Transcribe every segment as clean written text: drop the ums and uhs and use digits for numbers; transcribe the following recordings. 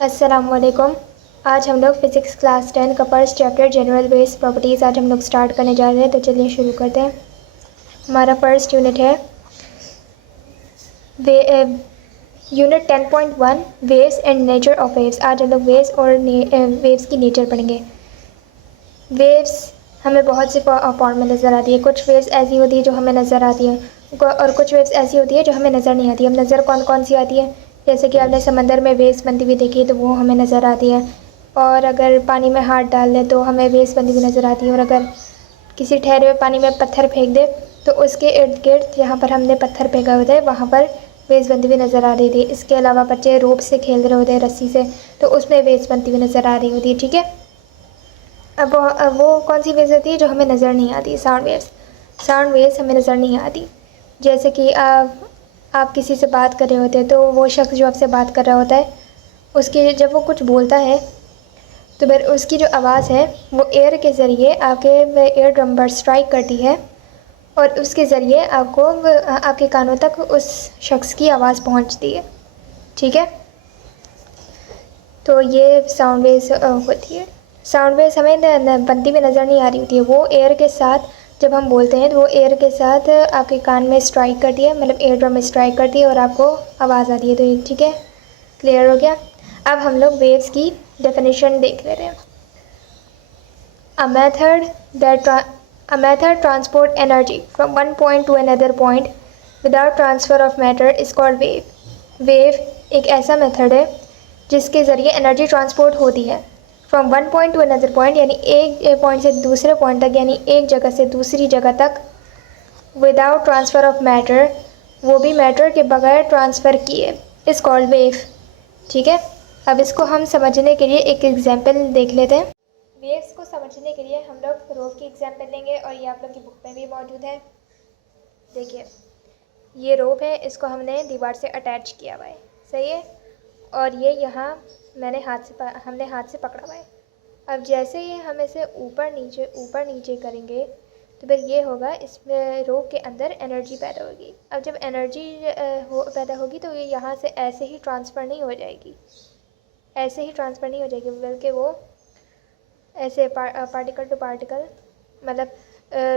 अस्सलामुअलैकुम। आज हम लोग फ़िज़िक्स क्लास 10 का first chapter general waves properties आज हम लोग स्टार्ट करने जा रहे हैं। तो चलिए शुरू करते हैं। हमारा फर्स्ट यूनिट है unit 10.1 waves and nature of waves. आज हम लोग वेव्स और वेव्स की नेचर पढ़ेंगे। वेव्स हमें बहुत सी फॉर्म में नज़र आती है। कुछ वेव्स ऐसी होती है जो हमें नज़र आती हैं और कुछ वेव्स ऐसी होती है जो हमें नज़र नहीं आती। हम नज़र कौन कौन सी आती है, जैसे कि आपने समंदर में वेव्स बनती हुई देखी है तो वो हमें नज़र आती है। और अगर पानी में हाथ डाल लें तो हमें वेव्स बनती हुई नज़र आती है। और अगर किसी ठहरे हुए पानी में पत्थर फेंक दे तो उसके इर्द गिर्द जहाँ पर हमने पत्थर फेंका होता है वहाँ पर वेव्स बनती हुई नज़र आ रही थी। इसके अलावा बच्चे रोप से खेल रहे होते हैं, रस्सी से, तो उसमें वेव्स बनती हुई नज़र आ रही होती है। ठीक है, अब वो कौन सी वेव्स होती है जो हमें नज़र नहीं आती? Sound waves. साउंड वेव्स हमें नज़र नहीं आती। जैसे कि आप किसी से बात कर रहे होते हैं तो वो शख्स जो आपसे बात कर रहा होता है उसकी जब वो कुछ बोलता है तो फिर उसकी जो आवाज़ है वो एयर के ज़रिए आपके एयर ड्रम पर स्ट्राइक करती है और उसके ज़रिए आपको आपके कानों तक उस शख्स की आवाज़ पहुंचती है। ठीक है, तो ये साउंड वेव्स होती है। साउंड वेव्स हमें बनती हुई नज़र नहीं आ रही होती है। वो एयर के साथ जब हम बोलते हैं तो वो एयर के साथ आपके कान में स्ट्राइक करती है, मतलब एयर ड्रम में स्ट्राइक करती है और आपको आवाज़ आती है। तो ये ठीक है, क्लियर हो गया। अब हम लोग वेव्स की डेफिनेशन देख ले रहे हैं। A method transport energy from one point to another point without transfer of matter is called wave. Wave एक ऐसा मेथड है जिसके ज़रिए एनर्जी ट्रांसपोर्ट होती है from one point two another point, यानी एक पॉइंट से दूसरे पॉइंट तक, यानी एक जगह से दूसरी जगह तक, विदाउट ट्रांसफ़र ऑफ मैटर, वो भी मैटर के बगैर ट्रांसफ़र किए, इज़ कॉल्ड वेव। ठीक है, अब इसको हम समझने के लिए एक एग्जाम्पल देख लेते हैं। वेव्स को समझने के लिए हम लोग रोप की एग्जाम्पल लेंगे और ये आप लोग की बुक में भी मौजूद है। देखिए, ये रोप है, इसको हमने दीवार से अटैच किया हुआ है, सही है, और ये यहाँ हमने हाथ से पकड़ा हुआ है। अब जैसे ही हम इसे ऊपर नीचे करेंगे तो फिर ये होगा, इसमें रोप के अंदर एनर्जी पैदा होगी। अब जब एनर्जी पैदा होगी तो ये यहाँ से ऐसे ही ट्रांसफ़र नहीं हो जाएगी, बल्कि वो ऐसे पार्टिकल टू पार्टिकल, मतलब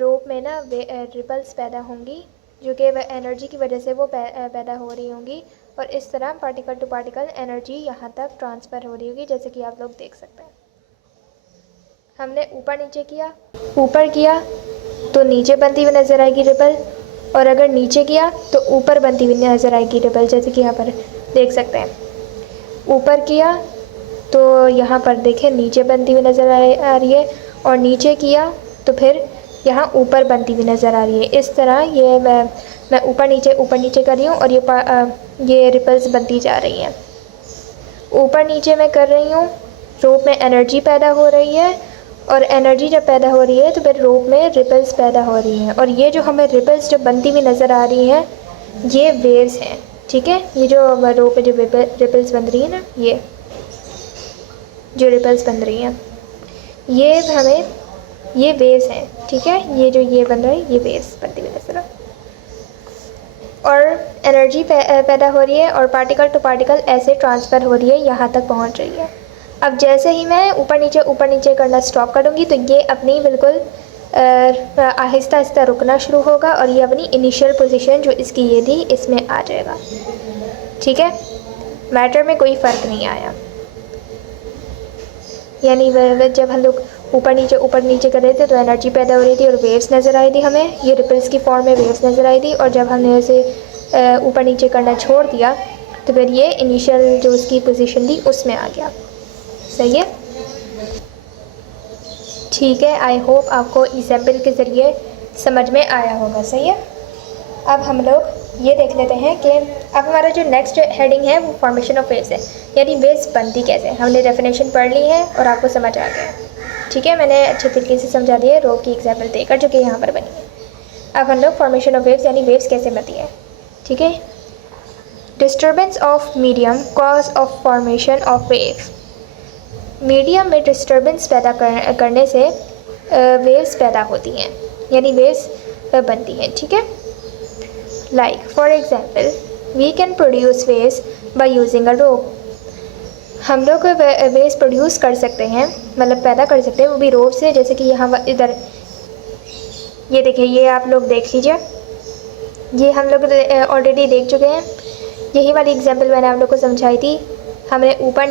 रोप में ना रिपल्स पैदा होंगी जो कि एनर्जी की वजह से वो पैदा हो रही होंगी, और इस तरह पार्टिकल टू पार्टिकल एनर्जी यहाँ तक ट्रांसफ़र हो रही होगी, जैसे कि आप लोग देख सकते हैं। हमने ऊपर किया तो नीचे बनती हुई नज़र आएगी रिपल, और अगर नीचे किया तो ऊपर बनती हुई नज़र आएगी रिपल, जैसे कि यहाँ पर देख सकते हैं। ऊपर किया तो यहाँ पर देखें नीचे बनती हुई नज़र आ रही है, और नीचे किया तो फिर यहाँ ऊपर बनती हुई नज़र आ रही है। इस तरह ये मैं ऊपर नीचे कर रही हूँ और ये रिपल्स बनती जा रही हैं। ऊपर नीचे मैं कर रही हूँ, रोप में एनर्जी पैदा हो रही है, और एनर्जी जब पैदा हो रही है तो फिर रोप में रिपल्स पैदा हो रही हैं, और ये जो हमें रिपल्स जब बनती हुई नज़र आ रही हैं ये वेव्स हैं। ठीक है, ये जो रोप में जो रिपल्स बन रही है ना, ये जो रिपल्स बन रही हैं ये वेव्स हैं। ठीक है, ये जो ये बन रहा है ये वेव्स बनती हुई नज़र आ, और एनर्जी पैदा हो रही है और पार्टिकल टू पार्टिकल ऐसे ट्रांसफ़र हो रही है, यहाँ तक पहुँच रही है। अब जैसे ही मैं ऊपर नीचे करना स्टॉप करूँगी तो ये अपनी बिल्कुल आहिस्ता आहिस्ता रुकना शुरू होगा और ये अपनी इनिशियल पोजीशन जो इसकी ये थी इसमें आ जाएगा। ठीक है, मैटर में कोई फ़र्क नहीं आया, यानी जब हम लोग ऊपर नीचे कर रहे थे तो एनर्जी पैदा हो रही थी और वेव्स नज़र आई थी, हमें ये रिपल्स की फॉर्म में वेव्स नज़र आई थी, और जब हमने उसे ऊपर नीचे करना छोड़ दिया तो फिर ये इनिशियल जो उसकी पोजीशन थी उसमें आ गया। सही है, ठीक है, आई होप आपको एग्जाम्पल के ज़रिए समझ में आया होगा। सही है, अब हम लोग ये देख लेते हैं कि अब हमारा जो नेक्स्ट हेडिंग है वो फॉर्मेशन ऑफ वेव्स है, यानी वेव्स बनती कैसे। हमने डेफिनेशन पढ़ ली है और आपको समझ आ गया। ठीक है, मैंने अच्छे तरीके से समझा दिया रोप की एग्जाम्पल देकर जो कि यहाँ पर बनी है। अब हम लोग फॉर्मेशन ऑफ वेव्स यानी वेव्स कैसे बनती है। ठीक है, disturbance of medium cause of formation of wave. Medium में डिस्टर्बेंस पैदा करने से वेव्स पैदा होती हैं, यानी वेव्स बनती हैं। ठीक है, like for example we can produce waves by using a rope. हम लोग वेव्स प्रोड्यूस कर सकते हैं, मतलब पैदा कर सकते हैं, वो भी रोब से, जैसे कि यहाँ इधर ये देखिए, ये आप लोग देख लीजिए, ये हम लोग ऑलरेडी देख चुके हैं। यही वाली एग्जांपल मैंने आप लोग को समझाई थी। हमने ऊपर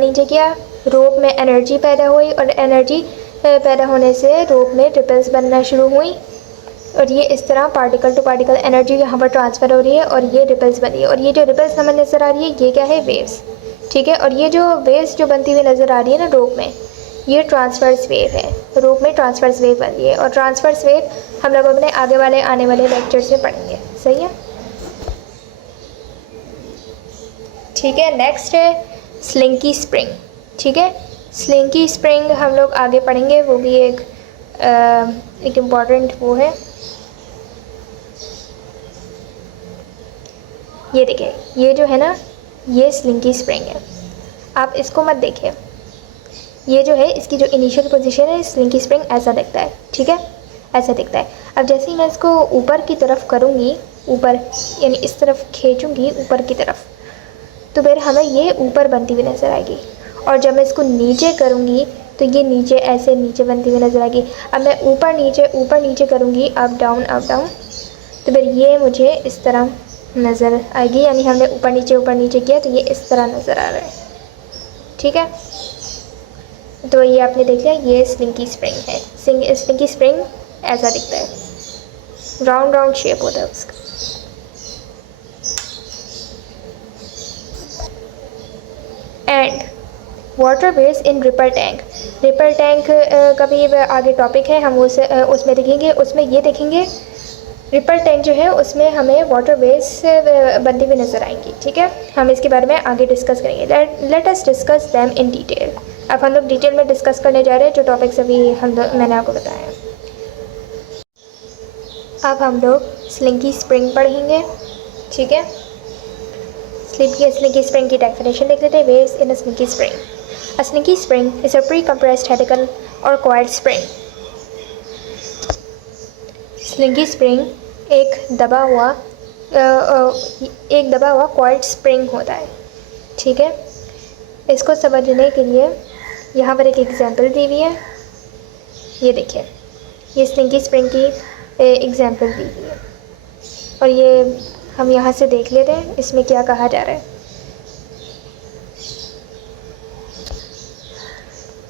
नीचे किया, रोप में एनर्जी पैदा हुई और एनर्जी पैदा होने से रोप में रिपल्स बनना शुरू हुई और ये इस तरह पार्टिकल टू पार्टिकल एनर्जी यहाँ पर ट्रांसफ़र हो रही है और ये रिपल्स बनी है। और ये जो रिपल्स हमें नज़र आ रही है ये क्या है, वेव्स, ठीक है। और ये जो वेव्स जो बनती हुई नज़र आ रही है ना रोप में, ये ट्रांसवर्स वेव है, रोप में ट्रांसवर्स वेव बन रही है। और ट्रांसवर्स वेव हम लोग अपने आने वाले लेक्चर्स में पढ़ेंगे, सही है, ठीक है। नेक्स्ट है स्लिंकी स्प्रिंग, ठीक है। स्लिंकी स्प्रिंग हम लोग आगे पढ़ेंगे, वो भी एक इम्पॉर्टेंट वो है। ये देखिए, ये जो है ना, ये स्लिंकी स्प्रिंग है। आप इसको मत देखिए, ये जो है इसकी जो इनिशियल पोजीशन है, स्लिंकी स्प्रिंग ऐसा दिखता है, ठीक है, ऐसा दिखता है। अब जैसे ही मैं इसको ऊपर की तरफ करूँगी, ऊपर यानी इस तरफ खींचूँगी ऊपर की तरफ, तो फिर हमें ये ऊपर बनती हुई नज़र आएगी। और जब मैं इसको नीचे करूँगी तो ये नीचे ऐसे नीचे बनती हुई नज़र आएगी। अब मैं ऊपर नीचे करूँगी, अप डाउन, तो फिर ये मुझे इस तरह नज़र आएगी, यानी हमने ऊपर नीचे किया तो ये इस तरह नज़र आ रहा है, ठीक है। तो ये आपने देख लिया, ये स्लिंकी स्प्रिंग है। स्लिंकी स्प्रिंग ऐसा दिखता है, राउंड शेप होता है उसका। And water base in ripper tank का भी आगे टॉपिक है, हम उसमें देखेंगे। उसमें ये देखेंगे रिपर टैंक जो है उसमें हमें वाटर बेस बनती हुई नज़र आएंगी, ठीक है। हम इसके बारे में आगे डिस्कस करेंगे। Let us discuss them in detail. अब हम लोग डिटेल में डिस्कस करने जा रहे हैं जो टॉपिक्स अभी मैंने आपको बताया। अब हम लोग स्लिंकी स्प्रिंग पढ़ेंगे, ठीक है। स्लिंकी स्प्रिंग की डेफिनेशन देख लेते हैं। Waves in a slinky spring. A slinky spring is a pre compressed helical और कॉइल्ड स्प्रिंग। स्लिंकी स्प्रिंग एक दबा हुआ कॉइल्ड स्प्रिंग होता है, ठीक है। इसको समझने के लिए यहाँ पर एक एग्जांपल दी हुई है, ये देखिए, ये स्लिंकी स्प्रिंग की एग्जांपल दी हुई है और ये हम यहाँ से देख लेते हैं इसमें क्या कहा जा रहा है।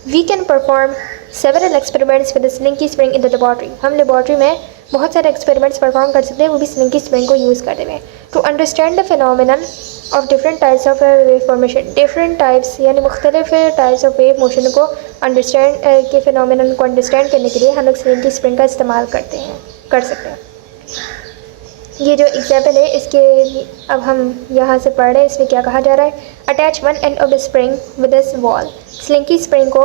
We can perform several experiments with the slinky spring in the laboratory. हम लेबॉर्ट्री में बहुत सारे एक्सपेरिमेंट्स परफॉर्म कर सकते हैं, वो भी स्लिंकी स्प्रिंग को यूज़ करते हुए। To understand the phenomenon of different types of wave formation, different types यानी मुख्तलिफ टाइप्स ऑफ वेव मोशन को अंडरस्टैंड के फिनोमिनन को अंडरस्टैंड करने के लिए हम लोग स्लिंकी स्प्रिंग का इस्तेमाल कर सकते हैं। ये जो एग्जाम्पल है इसके अब हम यहाँ से पढ़ रहे हैं, इसमें क्या कहा जा रहा है। Attach one and of the spring with this wall. Slinky spring को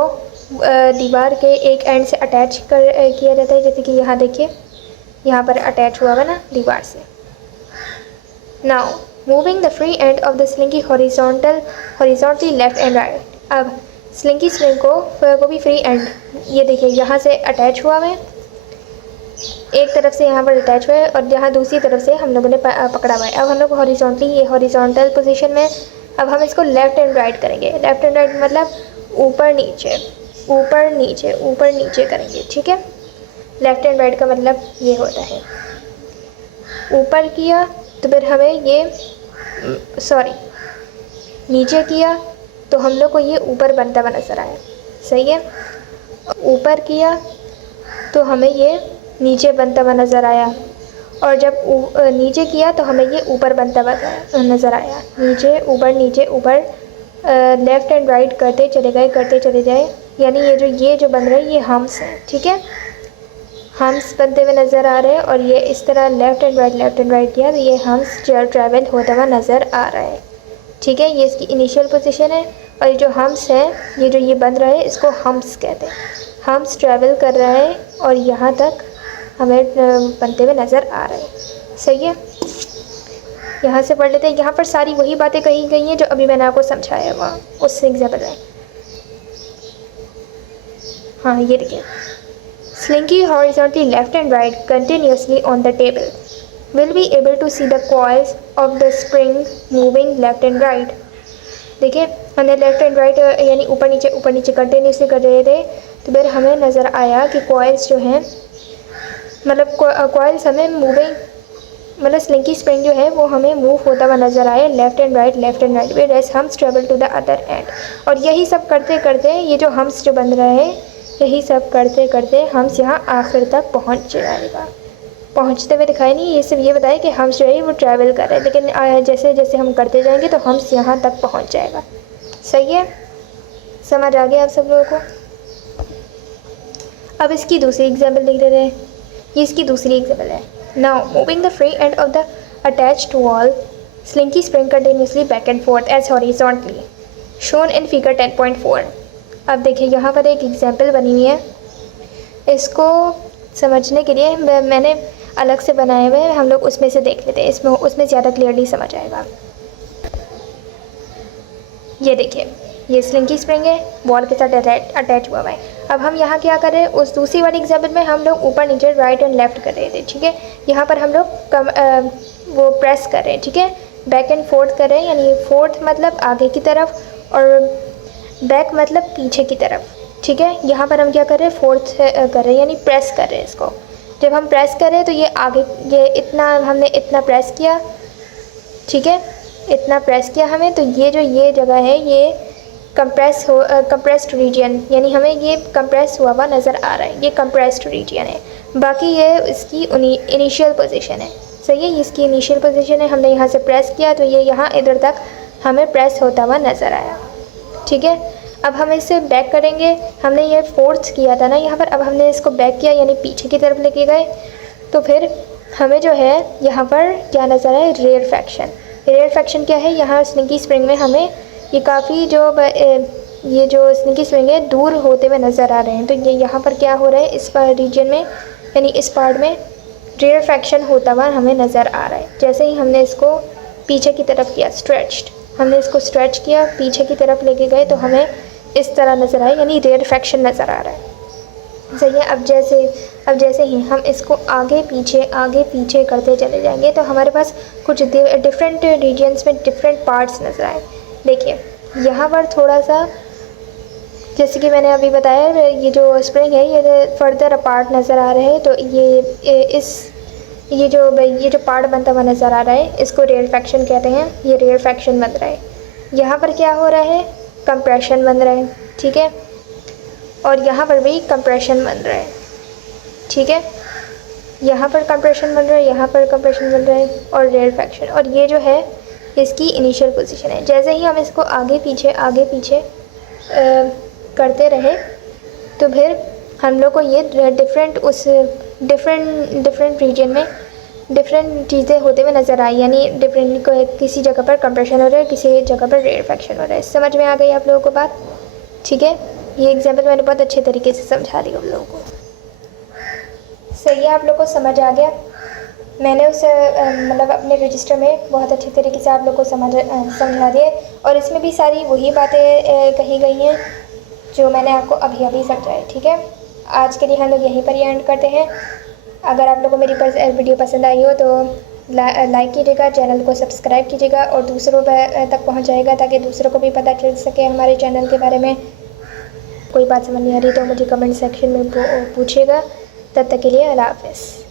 दीवार के एक एंड से अटैच किया जाता है, जैसे कि यहाँ देखिए, यहाँ पर अटैच हुआ है ना दीवार से। Now moving the free end of the slinky horizontally left and right. अब स्लिंकी स्प्रिंग को भी फ्री एंड, ये देखिए यहाँ से अटैच हुआ है, एक तरफ से यहाँ पर अटैच हुआ है और यहाँ दूसरी तरफ से हम लोगों ने पकड़ा हुआ है। अब हम लोग ये हॉरिजॉन्टल पोजीशन में, अब हम इसको लेफ़्ट एंड राइट करेंगे। लेफ़्ट एंड राइट मतलब ऊपर नीचे करेंगे, ठीक है। लेफ़्ट एंड राइट का मतलब ये होता है, ऊपर किया तो फिर हमें ये नीचे किया तो हम लोग को ये ऊपर बनता हुआ नज़र आया, सही है। ऊपर किया तो हमें ये नीचे बनता हुआ नज़र आया और जब नीचे किया तो हमें ये ऊपर बनता हुआ नज़र आया। नीचे ऊपर लेफ़्ट एंड राइट करते चले गए, यानी ये जो बन रहा है ये हम्स हैं, ठीक है। हम्स बनते हुए नज़र आ रहे हैं और ये इस तरह लेफ़्ट एंड राइट किया तो ये हम्स ट्रैवल होता हुआ नज़र आ रहा है, ठीक है। ये इसकी इनिशियल पोजीशन है और ये जो हम्स है, ये बन रहा है, इसको हम्स कहते हैं। हम्स ट्रैवल कर रहा है और यहाँ तक हमें बनते हुए नज़र आ रहा है, सही है। यहाँ से पढ़ लेते हैं। यहाँ पर सारी वही बातें कही गई हैं जो अभी मैंने आपको समझाया वहाँ उस एग्जाम्पल में। हाँ, ये देखिए, slinky horizontally left and right continuously on the table will be able to see the coils of the spring moving left and right. देखिए, हमने लेफ़्ट एंड राइट यानी ऊपर नीचे कंटिन्यूसली कर रहे थे, तो फिर हमें नज़र आया कि कॉइल्स जो हैं, मतलब कॉइल्स हमें मूविंग, मतलब स्लिंकी स्प्रिंग जो है वो हमें मूव होता हुआ नज़र आए लेफ़्ट एंड राइट वे रेस हम्स travel to the other end. और यही सब करते करते ये जो हम्स जो बन रहा है, यही सब करते करते हम्स यहाँ आखिर तक पहुँच जाएगा। पहुँचते हुए दिखाई नहीं, ये सिर्फ ये बताया कि हम्स जो है वो ट्रैवल कर रहे हैं, लेकिन जैसे जैसे हम करते जाएंगे तो हम्स यहाँ तक पहुँच जाएगा। सही है, समझ आ गया आप सब लोगों को। अब इसकी दूसरी एग्जाम्पल देख लेते हैं। ये इसकी दूसरी एग्जाम्पल है। Now moving the free end of the attached wall slinky spring continuously back and forth as horizontally shown in figure 10.4। अब देखिए यहाँ पर एक एग्जाम्पल बनी हुई है, इसको समझने के लिए मैंने अलग से बनाए हुए हैं, हम लोग उसमें से देख लेते हैं, उसमें ज़्यादा क्लियरली समझ आएगा। ये देखिए, ये स्लिंकी स्प्रिंग है, वॉल के साथ अटैच हुआ है। अब हम यहाँ क्या कर रहे हैं, उस दूसरी वाली एग्जाम्पल में हम लोग ऊपर नीचे राइट एंड लेफ़्ट कर रहे थे, ठीक है। यहाँ पर हम लोग वो प्रेस कर रहे हैं, ठीक है, बैक एंड फोर्थ कर रहे हैं, यानी फोर्थ मतलब आगे की तरफ और बैक मतलब पीछे की तरफ, ठीक है। यहाँ पर हम क्या कर रहे हैं, फोर्थ कर रहे हैं, यानी प्रेस कर रहे हैं इसको। जब हम प्रेस कर रहे हैं तो ये आगे, ये इतना हमने इतना प्रेस किया, ठीक है, इतना प्रेस किया हमें, तो ये जगह है ये कंप्रेस्ड रीजन, यानी हमें ये कंप्रेस हुआ हुआ नज़र आ रहा है, ये कंप्रेस्ड रीजन है। बाकी ये इसकी इनिशियल पोजीशन है, सही है, इसकी इनिशियल पोजीशन है। हमने यहाँ से प्रेस किया तो ये यहाँ इधर तक हमें प्रेस होता हुआ नज़र आया, ठीक है। अब हम इसे बैक करेंगे, हमने ये फोर्थ किया था ना यहाँ पर, अब हमने इसको बैक किया यानी पीछे की तरफ लेके गए, तो फिर हमें जो है यहाँ पर क्या नज़र आए, रेयर फ्रैक्शन। रेयर फ्रैक्शन क्या है, यहाँ स्लिंकी स्प्रिंग में हमें ये काफ़ी ये जो स्लिंकी स्प्रिंग है दूर होते हुए नज़र आ रहे हैं। तो ये यहाँ पर क्या हो रहा है, इस रीजन में यानी इस पार्ट में रेयर फ्रैक्शन होता हुआ हमें नज़र आ रहा है। जैसे ही हमने इसको पीछे की तरफ किया, हमने इसको स्ट्रेच किया, पीछे की तरफ लेके गए, तो हमें इस तरह नज़र आए, यानी रेयर फ्रैक्शन नज़र आ रहा है, सही है। अब जैसे ही हम इसको आगे पीछे करते चले जाएंगे तो हमारे पास कुछ डिफरेंट रीजन्स में डिफरेंट पार्ट्स नज़र आए। देखिए यहाँ पर थोड़ा सा, जैसे कि मैंने अभी बताया, ये जो स्प्रिंग है ये फर्दर अपार्ट नज़र आ रहे हैं, तो ये जो पार्ट बनता हुआ नज़र आ रहा है, इसको रेयर फ्रैक्शन कहते हैं। ये रेयर फ्रैक्शन बन रहा है। यहाँ पर क्या हो रहा है, कंप्रेशन बन रहा है, ठीक है, और यहाँ पर भी कंप्रेशन बन रहा है, ठीक है। यहाँ पर कंप्रेशन बन रहा है, यहाँ पर कंप्रेशन बन रहा है, और रेयर फ्रैक्शन, और ये जो है इसकी इनिशियल पोजीशन है। जैसे ही हम इसको आगे पीछे करते रहे तो फिर हम लोग को ये डिफरेंट रीजन में डिफरेंट चीज़ें होते हुए नज़र आई, यानी डिफरेंट, किसी जगह पर कंप्रेशन हो रहा है, किसी जगह पर रेयर फ्रैक्शन हो रहा है। समझ में आ गई आप लोगों को बात, ठीक है। ये एग्जाम्पल मैंने बहुत अच्छे तरीके से समझा दी आप लोगों को, सही है, आप लोग को समझ आ गया। मैंने उस मतलब अपने रजिस्टर में बहुत अच्छे तरीके से आप लोग को समझा दिए, और इसमें भी सारी वही बातें कही गई हैं जो मैंने आपको अभी समझाई, ठीक है। आज के लिए हम लोग यहीं पर ही एंड करते हैं। अगर आप लोग को मेरी वीडियो पसंद आई हो तो लाइक कीजिएगा, चैनल को सब्सक्राइब कीजिएगा और दूसरों तक पहुंचाइएगा, ताकि दूसरों को भी पता चल सके हमारे चैनल के बारे में। कोई बात समझ नहीं आ रही तो मुझे कमेंट सेक्शन में पूछिएगा। तब तक के लिए अल्लाह हाफ़िज़।